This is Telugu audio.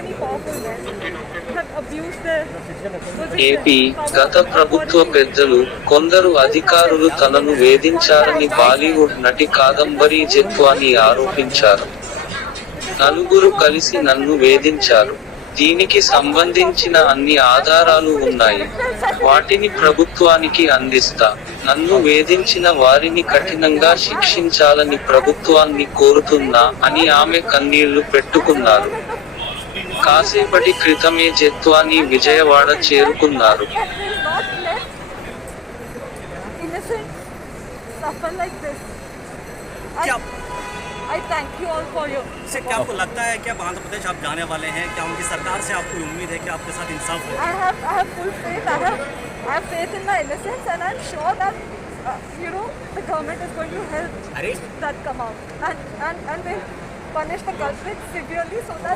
any powerful men have abused their position. AP గత ప్రభుత్వ పెద్దలు కొందరు అధికారులు తనను వేధించారని బాలీవుడ్ నటి కాదంబరి జెత్వానీ ఆరోపించారు. నలుగురు కలిసి నన్ను వేధించారు. దీనికి సంబంధించిన అన్ని ఆధారాలు ఉన్నాయి. వాటిని ప్రభుత్వానికి అందిస్తా. నన్ను వేధించిన వారిని కఠినంగా శిక్షించాలని ప్రభుత్వాన్ని కోరుతున్నా అని ఆమె కన్నీళ్లు పెట్టుకున్నారు. కాసేపటి క్రితమే జెత్వానీ విజయవాడ చేరుకున్నారు. I thank you all for your इससे क्या आपको लगता है कि आप आंध्र प्रदेश आप जाने वाले हैं, क्या उनकी सरकार से आपको उम्मीद है कि आपके साथ इंसाफ होगा? I have full faith. I have faith in my innocence, and I'm sure that the government is going to help that come out and will punish the culprits severely so that